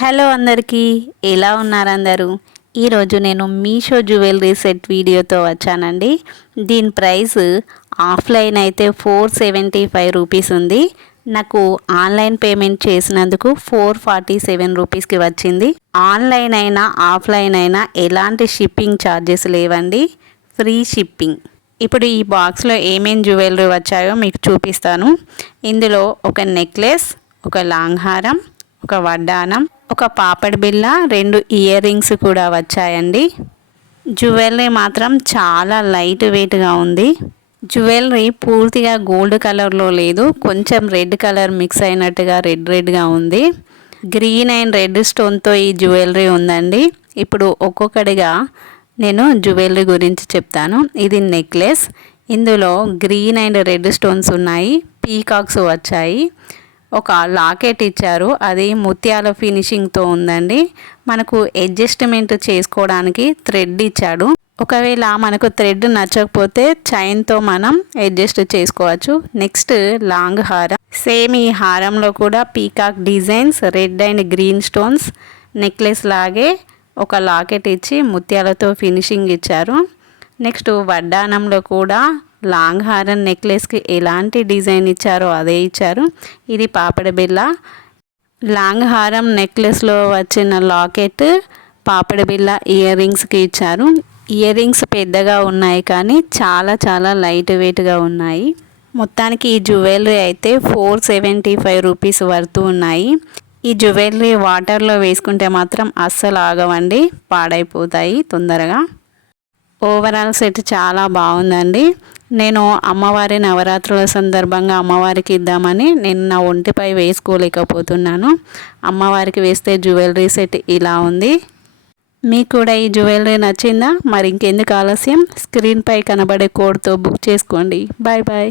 Hello అందరికీ, ఎలా ఉన్నారు అందరూ? ఈరోజు నేను మీషో జ్యువెలరీ సెట్ వీడియోతో వచ్చానండి. దీని ప్రైస్ ఆఫ్లైన్ అయితే 475 రూపీస్ ఉంది. నాకు ఆన్లైన్ పేమెంట్ చేసినందుకు 447 రూపీస్కి వచ్చింది. ఆన్లైన్ అయినా ఆఫ్లైన్ అయినా ఎలాంటి షిప్పింగ్ ఛార్జెస్ లేవండి, ఫ్రీ షిప్పింగ్. ఇప్పుడు ఈ బాక్స్లో ఏమేమి జ్యువెలరీ వచ్చాయో మీకు చూపిస్తాను. ఇందులో ఒక నెక్లెస్, ఒక లాంగ్ హారం, ఒక వడ్డానం, ఒక పాపడి బిళ్ళ, 2 ఇయర్ రింగ్స్ కూడా వచ్చాయండి. జ్యువెలరీ మాత్రం చాలా లైట్ వెయిట్గా ఉంది. జ్యువెలరీ పూర్తిగా గోల్డ్ కలర్లో లేదు, కొంచెం రెడ్ కలర్ మిక్స్ అయినట్టుగా రెడ్గా ఉంది. గ్రీన్ అండ్ రెడ్ స్టోన్తో ఈ జ్యువెలరీ ఉందండి. ఇప్పుడు ఒక్కొక్కటిగా నేను జ్యువెలరీ గురించి చెప్తాను. ఇది నెక్లెస్, ఇందులో గ్రీన్ అండ్ రెడ్ స్టోన్స్ ఉన్నాయి, పీకాక్స్ వచ్చాయి. ఒక లాకెట్ ఇచ్చారు, అది ముత్యాల ఫినిషింగ్తో ఉందండి. మనకు అడ్జస్ట్మెంట్ చేసుకోవడానికి థ్రెడ్ ఇచ్చాడు. ఒకవేళ మనకు థ్రెడ్ నచ్చకపోతే చైన్తో మనం అడ్జస్ట్ చేసుకోవచ్చు. నెక్స్ట్ లాంగ్ హారం, సేమ్ ఈ హారంలో కూడా peacock designs, red and green stones, necklace లాగే ఒక లాకెట్ ఇచ్చి ముత్యాలతో ఫినిషింగ్ ఇచ్చారు. నెక్స్ట్ వడ్డానంలో కూడా లాంగ్ హారం నెక్లెస్కి ఎలాంటి డిజైన్ ఇచ్చారో అదే ఇచ్చారు. ఇది పాపడి బిళ్ళ. లాంగ్ హారం నెక్లెస్లో వచ్చిన లాకెట్ పాపడి బిళ్ళ ఇయర్ రింగ్స్కి ఇచ్చారు. ఇయర్ రింగ్స్ పెద్దగా ఉన్నాయి కానీ చాలా చాలా లైట్ వెయిట్గా ఉన్నాయి. మొత్తానికి ఈ జ్యువెలరీ అయితే 475 రూపీస్ వర్త్ ఉన్నాయి. ఈ జ్యువెలరీ వాటర్లో వేసుకుంటే మాత్రం అస్సలు ఆగవండి, పాడైపోతాయి తొందరగా. ఓవరాల్ సెట్ చాలా బాగుందండి. నేను అమ్మవారి నవరాత్రుల సందర్భంగా అమ్మవారికి ఇద్దామని నేను నా ఒంటిపై వేసుకోలేకపోతున్నాను. అమ్మవారికి వేస్తే జ్యువెలరీ సెట్ ఇలా ఉంది. మీకు కూడా ఈ జ్యువెలరీ నచ్చిందా? మరి ఇంకెందుకు ఆలస్యం, స్క్రీన్పై కనబడే కోడ్తో బుక్ చేసుకోండి. Bye bye.